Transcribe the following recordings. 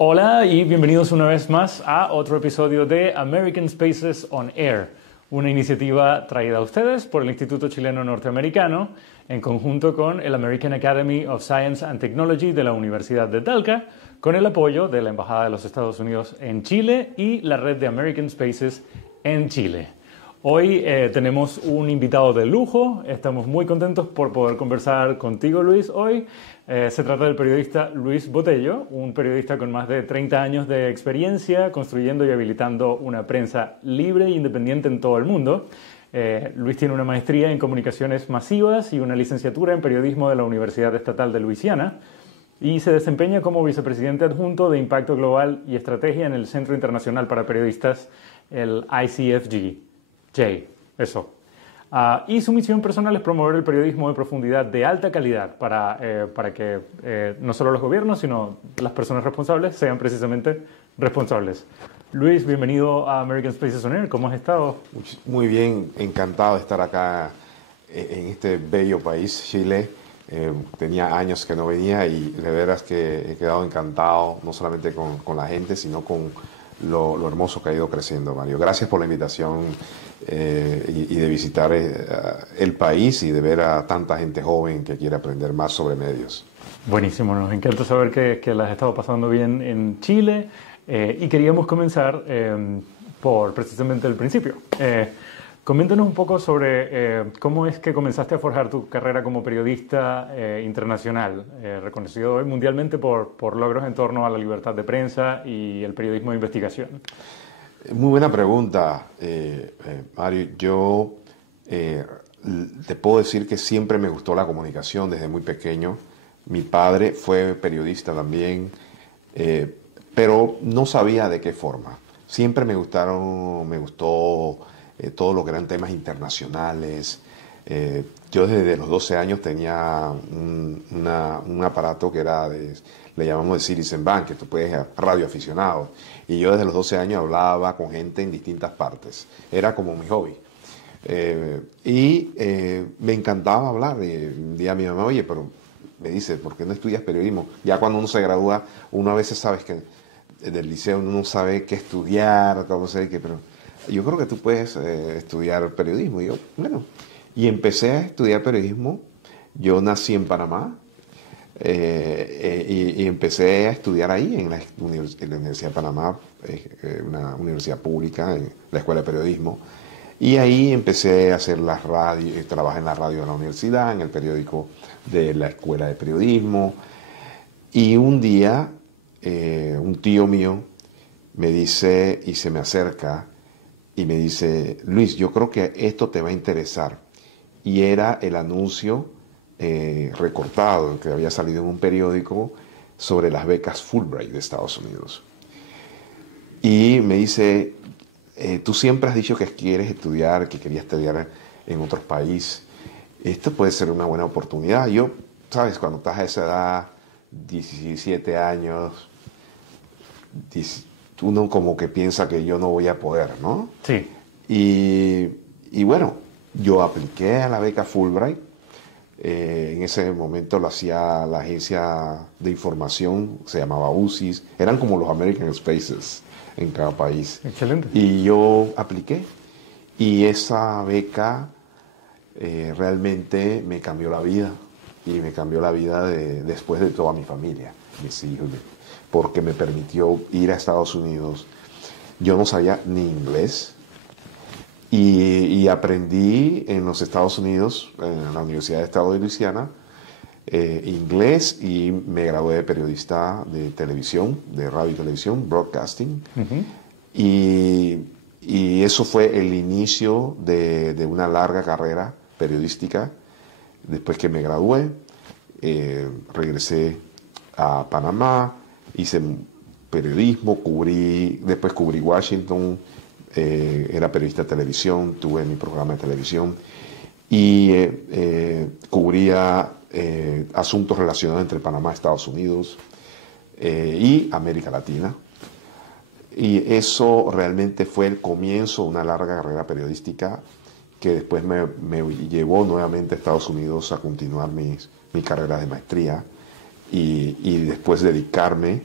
Hola y bienvenidos una vez más a otro episodio de American Spaces on Air, una iniciativa traída a ustedes por el Instituto Chileno Norteamericano en conjunto con el American Academy of Science and Technology de la Universidad de Talca, con el apoyo de la Embajada de los Estados Unidos en Chile y la red de American Spaces en Chile. Hoy tenemos un invitado de lujo, estamos muy contentos por poder conversar contigo, Luis, hoy. Se trata del periodista Luis Botello, un periodista con más de 30 años de experiencia construyendo y habilitando una prensa libre e independiente en todo el mundo. Luis tiene una maestría en comunicaciones masivas y una licenciatura en periodismo de la Universidad Estatal de Luisiana y se desempeña como vicepresidente adjunto de Impacto Global y Estrategia en el Centro Internacional para Periodistas, el ICFG. Eso. Y su misión personal es promover el periodismo de profundidad de alta calidad para que no solo los gobiernos, sino las personas responsables sean precisamente responsables. Luis, bienvenido a American Spaces on Air. ¿Cómo has estado? Muy bien, encantado de estar acá en este bello país, Chile. Tenía años que no venía y de veras que he quedado encantado, no solamente con la gente, sino con lo hermoso que ha ido creciendo, Mario. Gracias por la invitación y de visitar el país y de ver a tanta gente joven que quiere aprender más sobre medios. Buenísimo, nos encanta saber que la has estado pasando bien en Chile y queríamos comenzar por precisamente el principio. Coméntanos un poco sobre cómo es que comenzaste a forjar tu carrera como periodista internacional, reconocido hoy mundialmente por logros en torno a la libertad de prensa y el periodismo de investigación. Muy buena pregunta, Mario. Yo te puedo decir que siempre me gustó la comunicación desde muy pequeño. Mi padre fue periodista también, pero no sabía de qué forma. Siempre me gustó todo lo que eran temas internacionales. Yo desde los 12 años tenía un aparato que era le llamamos de Citizen Bank, que tú puedes radioaficionado. Y yo desde los 12 años hablaba con gente en distintas partes. Era como mi hobby. Me encantaba hablar. Un día mi mamá, oye, pero me dice, ¿por qué no estudias periodismo? Ya cuando uno se gradúa, uno a veces sabe que del liceo uno no sabe qué estudiar, cómo sé qué, pero yo creo que tú puedes estudiar periodismo. Y yo, bueno, y empecé a estudiar periodismo. Yo nací en Panamá y empecé a estudiar ahí en la Universidad de Panamá, una universidad pública, en la Escuela de Periodismo. Y ahí empecé a hacer la radio, trabajé en la radio de la universidad, en el periódico de la Escuela de Periodismo. Y un día, un tío mío me dice y se me acerca y me dice, Luis, yo creo que esto te va a interesar. Y era el anuncio recortado que había salido en un periódico sobre las becas Fulbright de Estados Unidos. Y me dice, tú siempre has dicho que quieres estudiar, que querías estudiar en otros países. Esto puede ser una buena oportunidad. Yo, sabes, cuando estás a esa edad, 17 años, uno como que piensa que yo no voy a poder, ¿no? Sí. Y bueno, yo apliqué a la beca Fulbright. En ese momento lo hacía la agencia de información, se llamaba UCIS. Eran como los American Spaces en cada país. Excelente. Y yo apliqué. Y esa beca realmente me cambió la vida. Y me cambió la vida después de toda mi familia, mis hijos, porque me permitió ir a Estados Unidos. Yo no sabía ni inglés y aprendí en los Estados Unidos, en la Universidad de Estado de Luisiana, inglés y me gradué de periodista de televisión, de radio y televisión, broadcasting. Uh-huh. Y eso fue el inicio de una larga carrera periodística. Después que me gradué, regresé a Panamá, hice periodismo, después cubrí Washington, era periodista de televisión, tuve mi programa de televisión y cubría asuntos relacionados entre Panamá, Estados Unidos y América Latina. Y eso realmente fue el comienzo de una larga carrera periodística que después me llevó nuevamente a Estados Unidos a continuar mi carrera de maestría y después dedicarme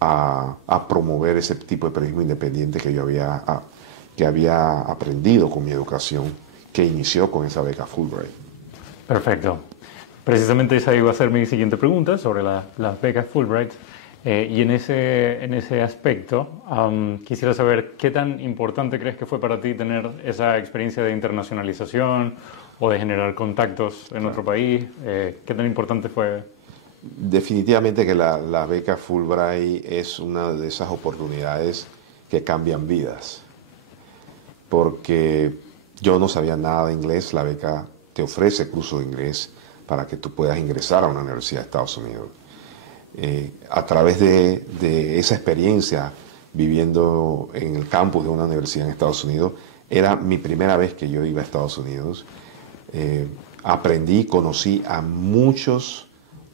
a promover ese tipo de periodismo independiente que había aprendido con mi educación, que inició con esa beca Fulbright. Perfecto. Precisamente esa iba a ser mi siguiente pregunta sobre las becas Fulbright. Y en ese aspecto, quisiera saber qué tan importante crees que fue para ti tener esa experiencia de internacionalización o de generar contactos en otro país. ¿Qué tan importante fue? Definitivamente que la beca Fulbright es una de esas oportunidades que cambian vidas, porque yo no sabía nada de inglés. La beca te ofrece curso de inglés para que tú puedas ingresar a una universidad de Estados Unidos. A través de esa experiencia viviendo en el campus de una universidad en Estados Unidos, era mi primera vez que yo iba a Estados Unidos. Aprendí, conocí a muchos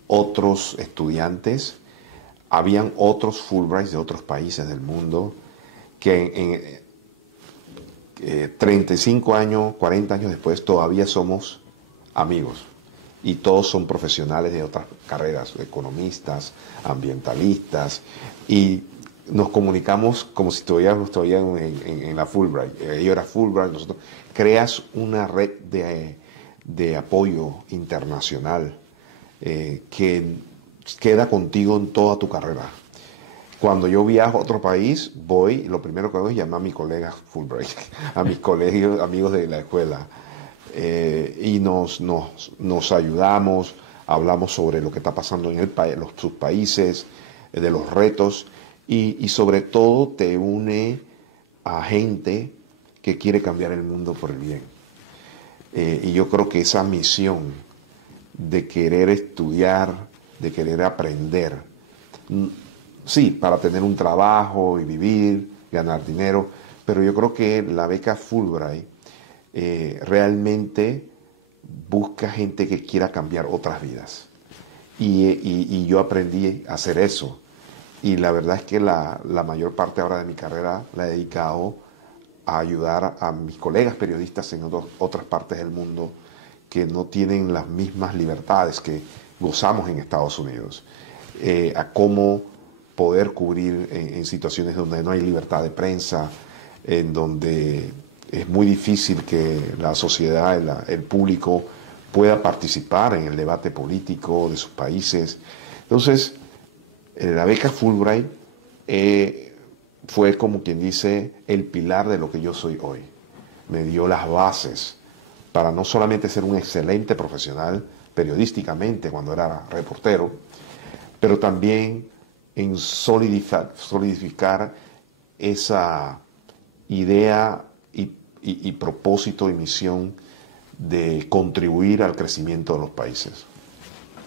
otros estudiantes. Habían otros Fulbrights de otros países del mundo que en 35 años, 40 años después todavía somos amigos. Y todos son profesionales de otras carreras, economistas, ambientalistas, y nos comunicamos como si estuviéramos todavía en la Fulbright. Yo era Fulbright, nosotros. Creas una red de apoyo internacional que queda contigo en toda tu carrera. Cuando yo viajo a otro país, lo primero que hago es llamar a mis colegas Fulbright, a mis colegios, amigos de la escuela. Y nos ayudamos, hablamos sobre lo que está pasando en sus países, de los retos, y sobre todo te une a gente que quiere cambiar el mundo por el bien. Y yo creo que esa misión de querer estudiar, de querer aprender, sí, para tener un trabajo y vivir, ganar dinero, pero yo creo que la beca Fulbright realmente busca gente que quiera cambiar otras vidas. Y yo aprendí a hacer eso. Y la verdad es que la mayor parte ahora de mi carrera la he dedicado a ayudar a mis colegas periodistas en otras partes del mundo que no tienen las mismas libertades que gozamos en Estados Unidos, a cómo poder cubrir en situaciones donde no hay libertad de prensa, en donde es muy difícil que la sociedad, el público pueda participar en el debate político de sus países. Entonces, la beca Fulbright fue, como quien dice, el pilar de lo que yo soy hoy. Me dio las bases para no solamente ser un excelente profesional periodísticamente cuando era reportero, pero también en solidificar esa idea y propósito y misión de contribuir al crecimiento de los países.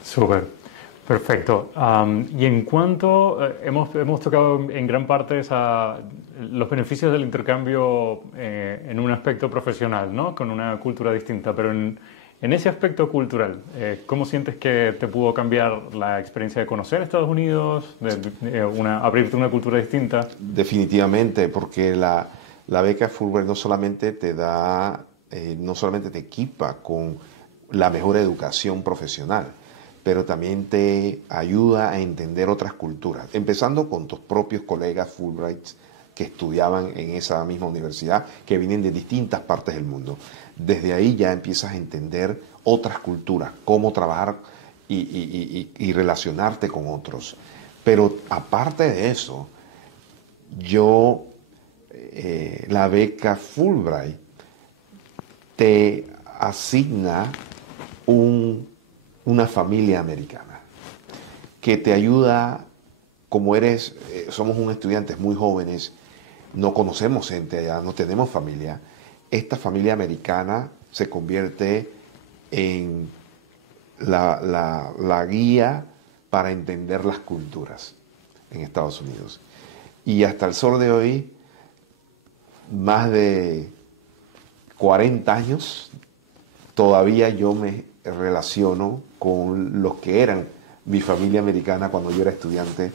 Súper, perfecto. Y en cuanto, hemos tocado en gran parte los beneficios del intercambio en un aspecto profesional, ¿no? Con una cultura distinta, pero en ese aspecto cultural, ¿cómo sientes que te pudo cambiar la experiencia de conocer Estados Unidos, abrirte una cultura distinta? Definitivamente, porque la beca Fulbright no solamente te da, no solamente te equipa con la mejor educación profesional, pero también te ayuda a entender otras culturas, empezando con tus propios colegas Fulbrights que estudiaban en esa misma universidad, que vienen de distintas partes del mundo. Desde ahí ya empiezas a entender otras culturas, cómo trabajar y relacionarte con otros. Pero aparte de eso, la beca Fulbright te asigna una familia americana que te ayuda, como somos unos estudiantes muy jóvenes, no conocemos gente allá, no tenemos familia. Esta familia americana se convierte en la guía para entender las culturas en Estados Unidos. Y hasta el sol de hoy, más de 40 años, todavía yo me relaciono con los que eran mi familia americana cuando yo era estudiante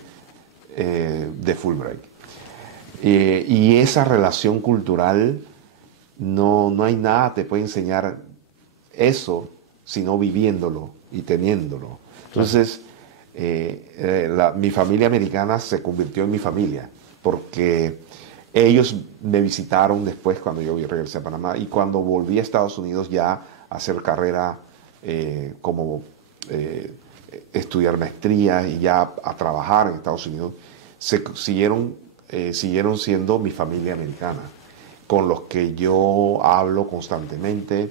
de Fulbright. Y esa relación cultural, no hay nada te puede enseñar eso, sino viviéndolo y teniéndolo. Entonces, mi familia americana se convirtió en mi familia, porque ellos me visitaron después cuando yo regresé a Panamá, y cuando volví a Estados Unidos ya a hacer carrera como estudiar maestría y ya a trabajar en Estados Unidos, siguieron siendo mi familia americana, con los que yo hablo constantemente.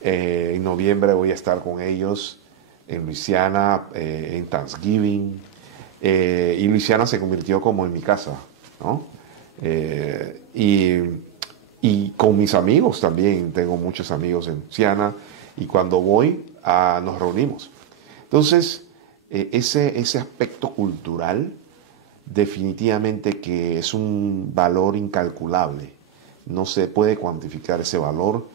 En noviembre voy a estar con ellos en Luisiana, en Thanksgiving, y Luisiana se convirtió como en mi casa, ¿no? Y con mis amigos también, tengo muchos amigos en Luisiana, y cuando voy nos reunimos. Entonces, ese aspecto cultural definitivamente que es un valor incalculable. No se puede cuantificar ese valor.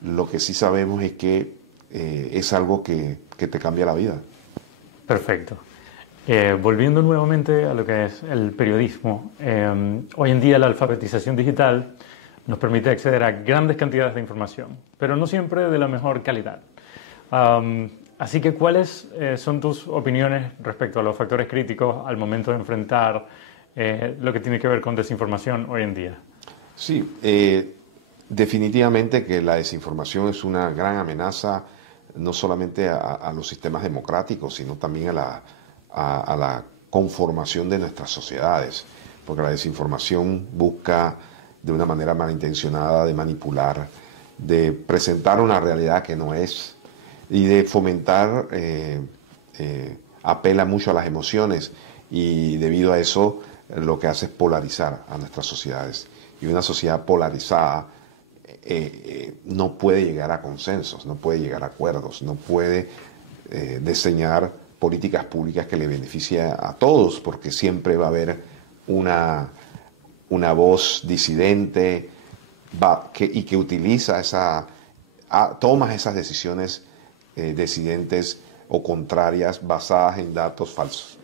Lo que sí sabemos es que es algo que te cambia la vida. Perfecto. Volviendo nuevamente a lo que es el periodismo, hoy en día la alfabetización digital nos permite acceder a grandes cantidades de información, pero no siempre de la mejor calidad. Así que, ¿cuáles son tus opiniones respecto a los factores críticos al momento de enfrentar lo que tiene que ver con desinformación hoy en día? Sí, definitivamente que la desinformación es una gran amenaza no solamente a los sistemas democráticos, sino también a la conformación de nuestras sociedades, porque la desinformación busca de una manera malintencionada de manipular, de presentar una realidad que no es, y de fomentar, apela mucho a las emociones, y debido a eso lo que hace es polarizar a nuestras sociedades. Y una sociedad polarizada no puede llegar a consensos, no puede llegar a acuerdos, no puede diseñar políticas públicas que le beneficien a todos, porque siempre va a haber una voz disidente y que utiliza toma esas decisiones disidentes o contrarias basadas en datos falsos.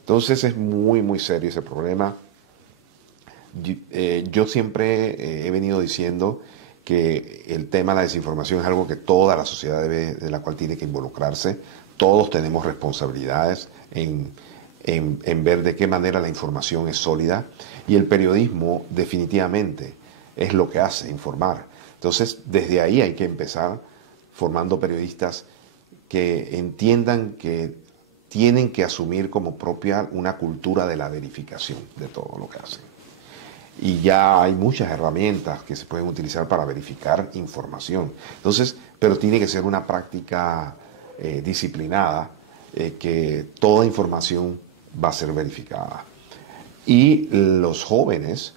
Entonces es muy, muy serio ese problema. Yo siempre he venido diciendo que el tema de la desinformación es algo que toda la sociedad de la cual tiene que involucrarse. Todos tenemos responsabilidades en ver de qué manera la información es sólida, y el periodismo definitivamente es lo que hace, informar. Entonces, desde ahí hay que empezar formando periodistas que entiendan que tienen que asumir como propia una cultura de la verificación de todo lo que hacen. Y ya hay muchas herramientas que se pueden utilizar para verificar información. Entonces, pero tiene que ser una práctica disciplinada, que toda información va a ser verificada. Y los jóvenes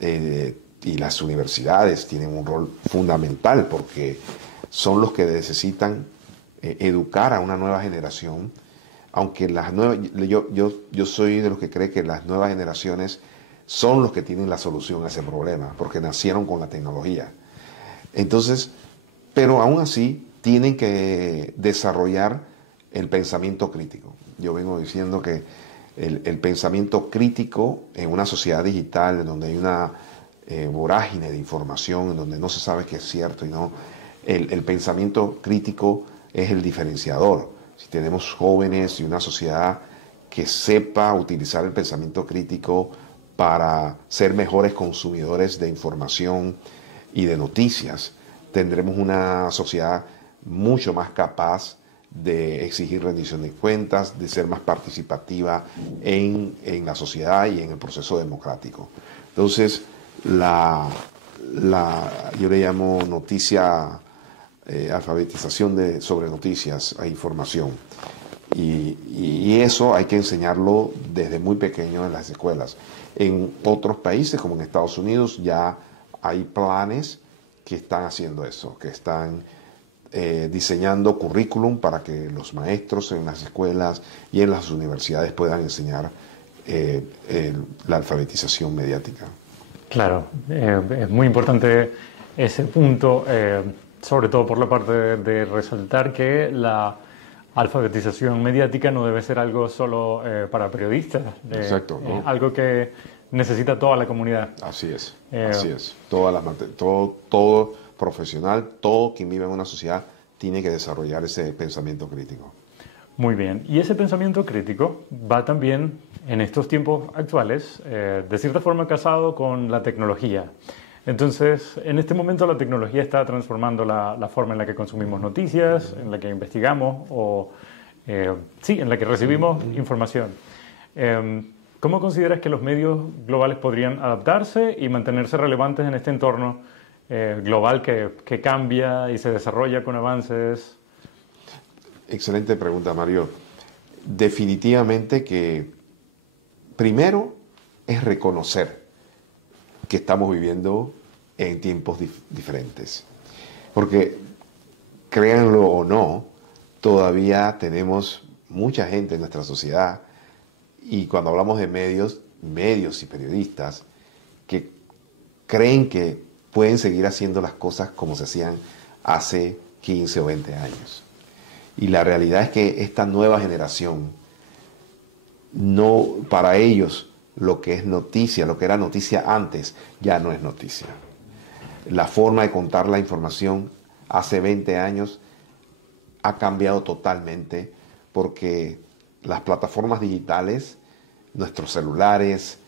y las universidades tienen un rol fundamental, porque son los que necesitan educar a una nueva generación, aunque yo soy de los que cree que las nuevas generaciones son los que tienen la solución a ese problema, porque nacieron con la tecnología. Entonces, pero aún así tienen que desarrollar el pensamiento crítico. Yo vengo diciendo que el pensamiento crítico en una sociedad digital, en donde hay una vorágine de información, en donde no se sabe qué es cierto y no, el pensamiento crítico es el diferenciador. Si tenemos jóvenes y una sociedad que sepa utilizar el pensamiento crítico para ser mejores consumidores de información y de noticias, tendremos una sociedad mucho más capaz de exigir rendición de cuentas, de ser más participativa en la sociedad y en el proceso democrático. Entonces, yo le llamo alfabetización sobre noticias e información. Y eso hay que enseñarlo desde muy pequeño en las escuelas. En otros países, como en Estados Unidos, ya hay planes que están haciendo eso, que están diseñando currículum para que los maestros en las escuelas y en las universidades puedan enseñar la alfabetización mediática. Claro, es muy importante ese punto, sobre todo por la parte de resaltar que la alfabetización mediática no debe ser algo solo para periodistas. Exacto, ¿no? Algo que necesita toda la comunidad. Así es, así es. Todo profesional, todo quien vive en una sociedad tiene que desarrollar ese pensamiento crítico. Muy bien. Y ese pensamiento crítico va también en estos tiempos actuales, de cierta forma casado con la tecnología. Entonces, en este momento la tecnología está transformando la forma en la que consumimos noticias, en la que investigamos o, sí, en la que recibimos información. ¿Cómo consideras que los medios globales podrían adaptarse y mantenerse relevantes en este entorno global que cambia y se desarrolla con avances? Excelente pregunta, Mario. Definitivamente que primero es reconocer que estamos viviendo en tiempos diferentes. Porque, créanlo o no, todavía tenemos mucha gente en nuestra sociedad, y cuando hablamos de medios y periodistas, que creen que pueden seguir haciendo las cosas como se hacían hace 15 o 20 años. Y la realidad es que esta nueva generación, no, para ellos lo que es noticia, lo que era noticia antes, ya no es noticia. La forma de contar la información hace 20 años ha cambiado totalmente, porque las plataformas digitales, nuestros celulares,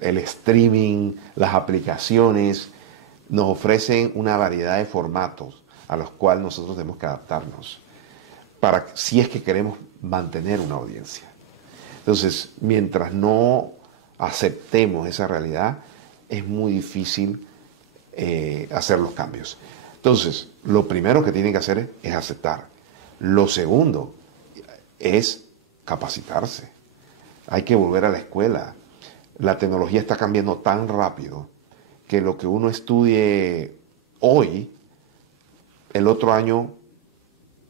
el streaming, las aplicaciones, nos ofrecen una variedad de formatos a los cuales nosotros tenemos que adaptarnos, si es que queremos mantener una audiencia. Entonces, mientras no aceptemos esa realidad, es muy difícil hacer los cambios. Entonces, lo primero que tienen que hacer es aceptar. Lo segundo es capacitarse. Hay que volver a la escuela. La tecnología está cambiando tan rápido que lo que uno estudie hoy, el otro año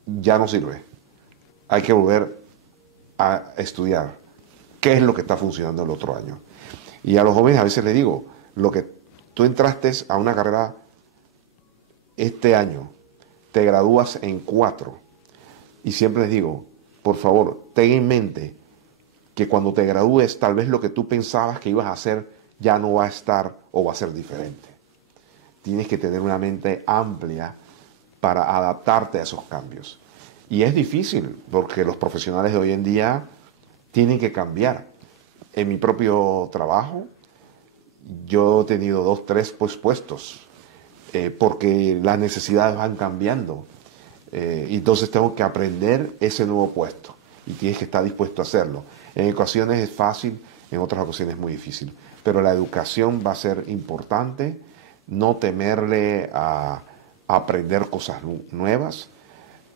ya no sirve. Hay que volver a estudiar qué es lo que está funcionando el otro año. Y a los jóvenes a veces les digo, lo que tú entraste a una carrera este año, te gradúas en 4. Y siempre les digo, por favor, ten en mente que cuando te gradúes, tal vez lo que tú pensabas que ibas a hacer ya no va a estar o va a ser diferente. Tienes que tener una mente amplia para adaptarte a esos cambios. Y es difícil, porque los profesionales de hoy en día tienen que cambiar. En mi propio trabajo, yo he tenido 2, 3 puestos, porque las necesidades van cambiando. Y entonces tengo que aprender ese nuevo puesto, y tienes que estar dispuesto a hacerlo. En ocasiones es fácil, en otras ocasiones es muy difícil. Pero la educación va a ser importante, no temerle a aprender cosas nuevas,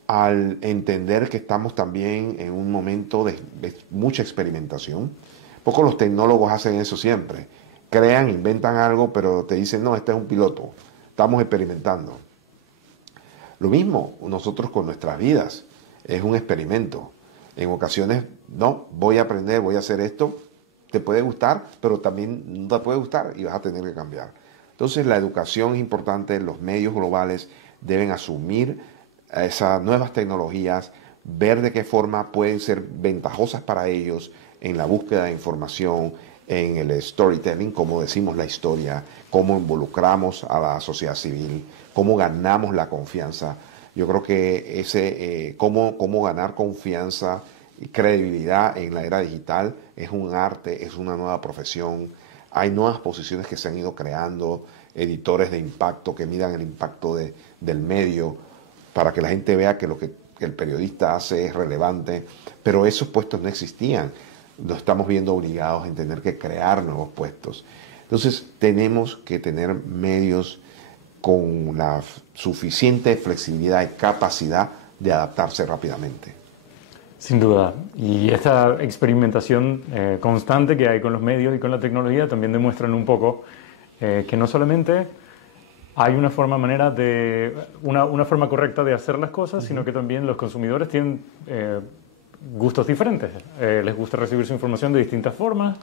al entender que estamos también en un momento de mucha experimentación. Poco los tecnólogos hacen eso siempre. Crean, inventan algo, pero te dicen, no, este es un piloto, estamos experimentando. Lo mismo nosotros con nuestras vidas, es un experimento. En ocasiones, no, voy a aprender, voy a hacer esto, te puede gustar, pero también no te puede gustar y vas a tener que cambiar. Entonces la educación es importante, los medios globales deben asumir esas nuevas tecnologías, ver de qué forma pueden ser ventajosas para ellos en la búsqueda de información, en el storytelling, cómo decimos la historia, cómo involucramos a la sociedad civil, cómo ganamos la confianza. Yo creo que cómo ganar confianza y credibilidad en la era digital es un arte, es una nueva profesión. Hay nuevas posiciones que se han ido creando, editores de impacto que midan el impacto del medio, para que la gente vea que lo que el periodista hace es relevante, pero esos puestos no existían. Nos estamos viendo obligados a tener que crear nuevos puestos. Entonces tenemos que tener medios con la suficiente flexibilidad y capacidad de adaptarse rápidamente. Sin duda. Y esta experimentación constante que hay con los medios y con la tecnología también demuestran un poco que no solamente hay una forma correcta de hacer las cosas, sino que también los consumidores tienen gustos diferentes. Les gusta recibir su información de distintas formas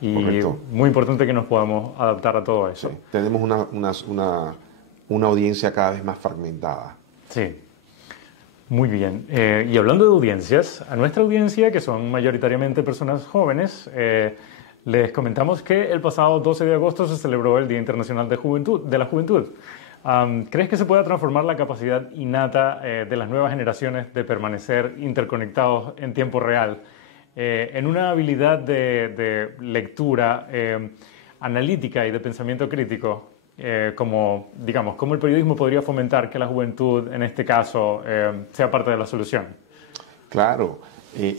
y Correcto. Muy importante que nos podamos adaptar a todo eso. Sí. Tenemos una audiencia cada vez más fragmentada. Sí. Muy bien. Y hablando de audiencias, a nuestra audiencia, que son mayoritariamente personas jóvenes, les comentamos que el pasado 12 de agosto se celebró el Día Internacional de la Juventud. ¿Crees que se pueda transformar la capacidad innata de las nuevas generaciones de permanecer interconectados en tiempo real en una habilidad de lectura analítica y de pensamiento crítico? Como, digamos, ¿cómo el periodismo podría fomentar que la juventud, en este caso, sea parte de la solución? Claro,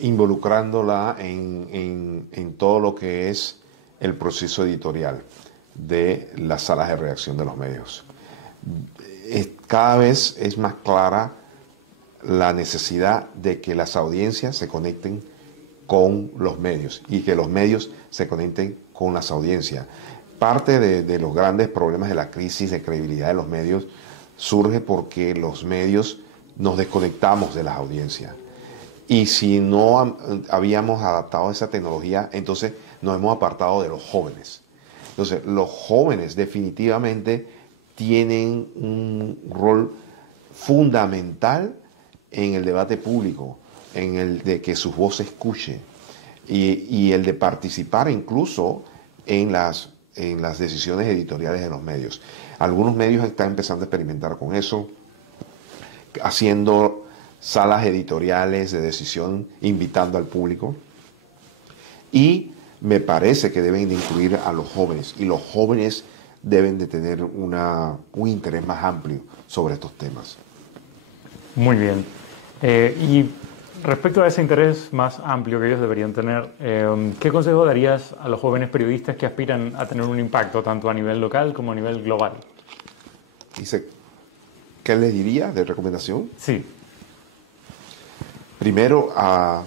involucrándola en todo lo que es el proceso editorial de las salas de redacción de los medios. Cada vez es más clara la necesidad de que las audiencias se conecten con los medios y que los medios se conecten con las audiencias. Parte de los grandes problemas de la crisis de credibilidad de los medios surge porque los medios nos desconectamos de las audiencias. Y si no habíamos adaptado esa tecnología, entonces nos hemos apartado de los jóvenes. Entonces, los jóvenes definitivamente tienen un rol fundamental en el debate público, en el de que su voz se escuche y el de participar incluso en las decisiones editoriales de los medios. Algunos medios están empezando a experimentar con eso, haciendo salas editoriales de decisión, invitando al público. Y me parece que deben de incluir a los jóvenes, y los jóvenes deben de tener un interés más amplio sobre estos temas. Muy bien. Y respecto a ese interés más amplio que ellos deberían tener, ¿qué consejo darías a los jóvenes periodistas que aspiran a tener un impacto tanto a nivel local como a nivel global? Dice, ¿qué les diría de recomendación? Sí. Primero, a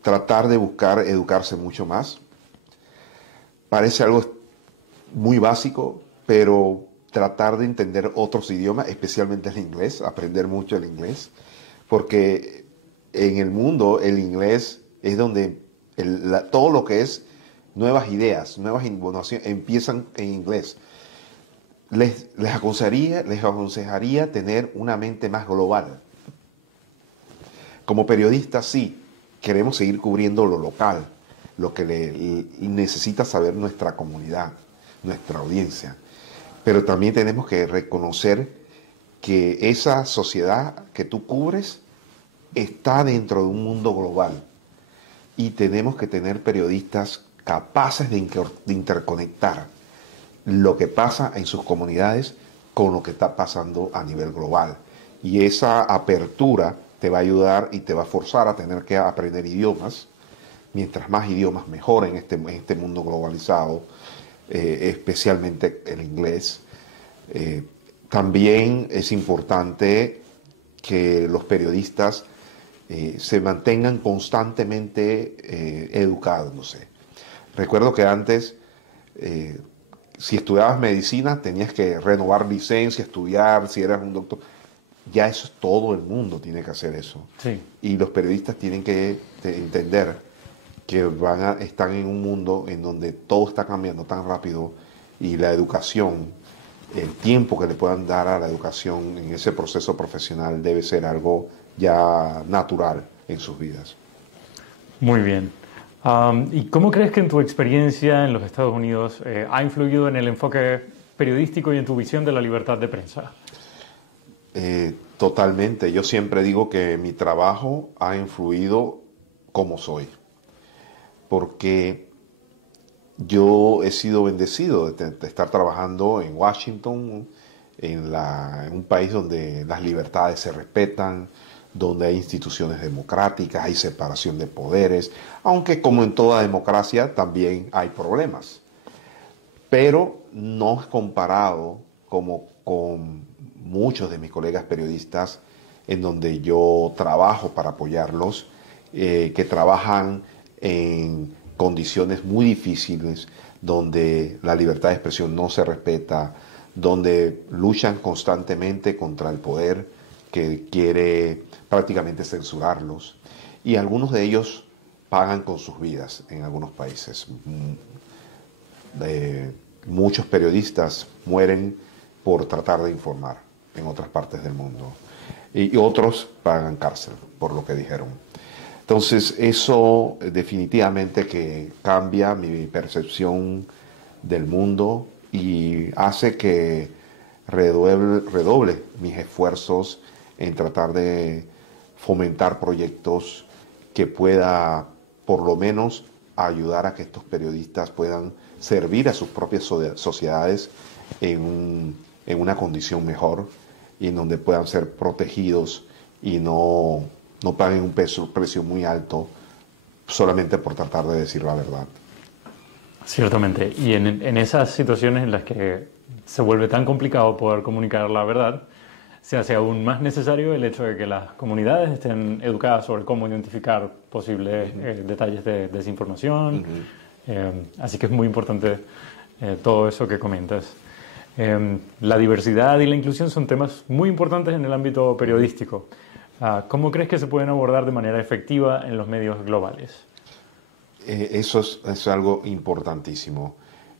tratar de buscar educarse mucho más. Parece algo muy básico, pero tratar de entender otros idiomas, especialmente el inglés, aprender mucho el inglés, porque en el mundo el inglés es donde todo lo que es nuevas ideas, nuevas innovaciones empiezan en inglés. Les aconsejaría tener una mente más global. Como periodistas, sí, queremos seguir cubriendo lo local, lo que necesita saber nuestra comunidad, nuestra audiencia. Pero también tenemos que reconocer que esa sociedad que tú cubres está dentro de un mundo global. Y tenemos que tener periodistas capaces de interconectar lo que pasa en sus comunidades con lo que está pasando a nivel global. Y esa apertura te va a ayudar y te va a forzar a tener que aprender idiomas. Mientras más idiomas mejor en este mundo globalizado, especialmente el inglés. También es importante que los periodistas se mantengan constantemente educándose. Recuerdo que antes, si estudiabas medicina, tenías que renovar licencia, estudiar, si eras un doctor. Ya eso todo el mundo tiene que hacer eso. Sí. Y los periodistas tienen que entender que están en un mundo en donde todo está cambiando tan rápido y la educación, el tiempo que le puedan dar a la educación en ese proceso profesional debe ser algo ya natural en sus vidas. Muy bien. ¿Y cómo crees que en tu experiencia en los Estados Unidos ha influido en el enfoque periodístico y en tu visión de la libertad de prensa? Totalmente. Yo siempre digo que mi trabajo ha influido como soy, porque yo he sido bendecido de estar trabajando en Washington, en un país donde las libertades se respetan, donde hay instituciones democráticas, hay separación de poderes, aunque como en toda democracia también hay problemas. Pero no es comparado como con muchos de mis colegas periodistas en donde yo trabajo para apoyarlos, que trabajan en condiciones muy difíciles, donde la libertad de expresión no se respeta, donde luchan constantemente contra el poder que quiere prácticamente censurarlos, y algunos de ellos pagan con sus vidas en algunos países. Muchos periodistas mueren por tratar de informar en otras partes del mundo, y otros pagan cárcel por lo que dijeron. Entonces eso definitivamente que cambia mi percepción del mundo y hace que redoble mis esfuerzos en tratar de fomentar proyectos que pueda por lo menos ayudar a que estos periodistas puedan servir a sus propias sociedades en una condición mejor y en donde puedan ser protegidos y no paguen un precio muy alto solamente por tratar de decir la verdad. Ciertamente, y en esas situaciones en las que se vuelve tan complicado poder comunicar la verdad, se hace aún más necesario el hecho de que las comunidades estén educadas sobre cómo identificar posibles detalles de desinformación. Así que es muy importante todo eso que comentas. La diversidad y la inclusión son temas muy importantes en el ámbito periodístico. ¿Cómo crees que se pueden abordar de manera efectiva en los medios globales? Eso es algo importantísimo,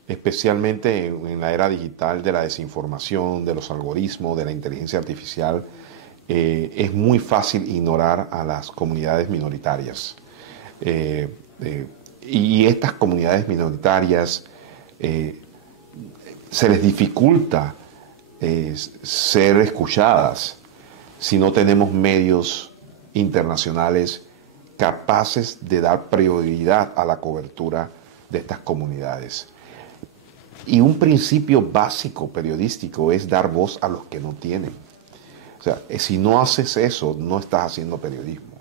especialmente en la era digital de la desinformación, de los algoritmos, de la inteligencia artificial. Es muy fácil ignorar a las comunidades minoritarias. Y estas comunidades minoritarias se les dificulta ser escuchadas si no tenemos medios internacionales capaces de dar prioridad a la cobertura de estas comunidades. Y un principio básico periodístico es dar voz a los que no tienen. O sea, si no haces eso, no estás haciendo periodismo.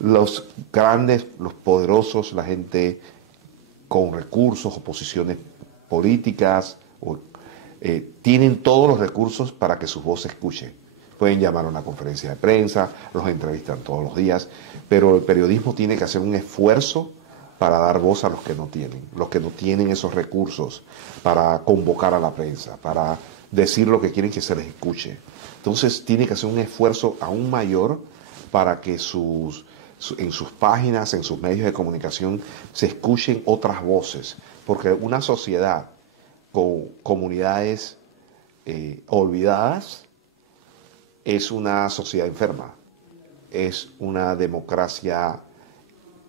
Los grandes, los poderosos, la gente con recursos o posiciones políticas, tienen todos los recursos para que su voz se escuche. Pueden llamar a una conferencia de prensa, los entrevistan todos los días, pero el periodismo tiene que hacer un esfuerzo para dar voz a los que no tienen esos recursos, para convocar a la prensa, para decir lo que quieren que se les escuche. Entonces tiene que hacer un esfuerzo aún mayor para que en sus páginas, en sus medios de comunicación, se escuchen otras voces, porque una sociedad con comunidades olvidadas es una sociedad enferma, es una democracia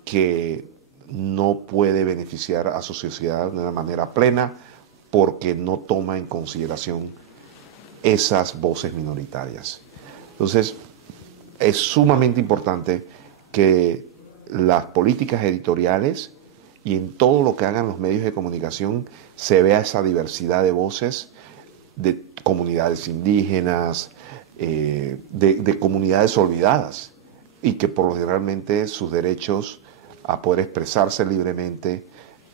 que no puede beneficiar a su sociedad de una manera plena porque no toma en consideración esas voces minoritarias. Entonces, es sumamente importante que las políticas editoriales y en todo lo que hagan los medios de comunicación se vea esa diversidad de voces de comunidades indígenas, de comunidades olvidadas y que por lo generalmente sus derechos a poder expresarse libremente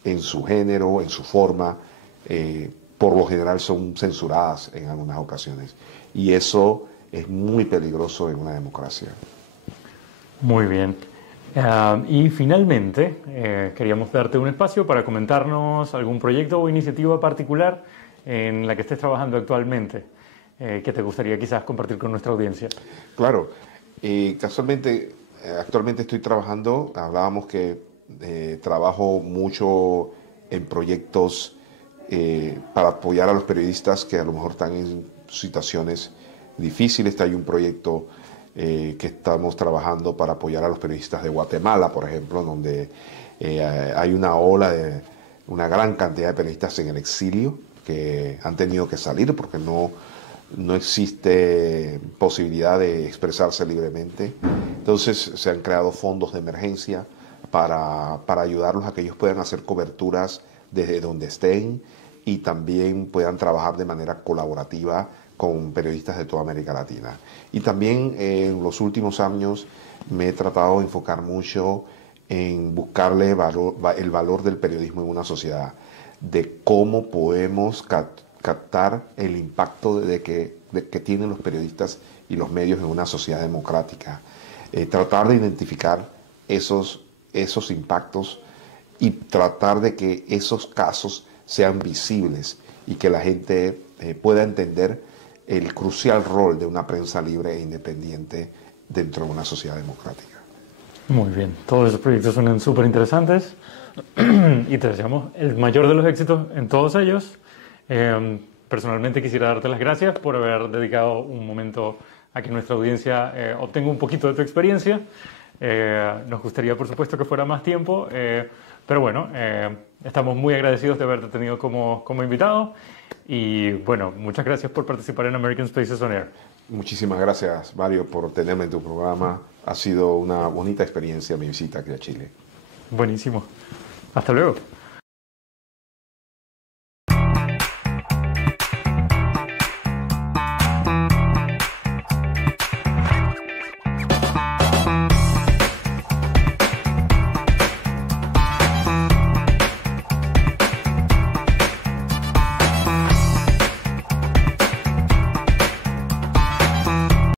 en su género, en su forma, por lo general son censuradas en algunas ocasiones. Y eso es muy peligroso en una democracia. Muy bien. Y finalmente, queríamos darte un espacio para comentarnos algún proyecto o iniciativa particular en la que estés trabajando actualmente, que te gustaría quizás compartir con nuestra audiencia. Claro. Casualmente, actualmente estoy trabajando, hablábamos que trabajo mucho en proyectos para apoyar a los periodistas que a lo mejor están en situaciones difíciles. Hay un proyecto que estamos trabajando para apoyar a los periodistas de Guatemala, por ejemplo, donde hay una gran cantidad de periodistas en el exilio que han tenido que salir porque no existe posibilidad de expresarse libremente. Entonces se han creado fondos de emergencia para ayudarlos a que ellos puedan hacer coberturas desde donde estén y también puedan trabajar de manera colaborativa con periodistas de toda América Latina. Y también en los últimos años me he tratado de enfocar mucho en buscarle el valor del periodismo en una sociedad, de cómo podemos captar el impacto que tienen los periodistas y los medios en una sociedad democrática. Tratar de identificar esos impactos y tratar de que esos casos sean visibles y que la gente pueda entender el crucial rol de una prensa libre e independiente dentro de una sociedad democrática. Muy bien, todos esos proyectos suenan súper interesantes y te deseamos el mayor de los éxitos en todos ellos. Personalmente quisiera darte las gracias por haber dedicado un momento a que nuestra audiencia obtenga un poquito de tu experiencia. Nos gustaría, por supuesto, que fuera más tiempo, pero bueno, estamos muy agradecidos de haberte tenido como invitado y bueno, muchas gracias por participar en American Spaces on Air. Muchísimas gracias, Mario, por tenerme en tu programa. Ha sido una bonita experiencia mi visita aquí a Chile. Buenísimo. Hasta luego.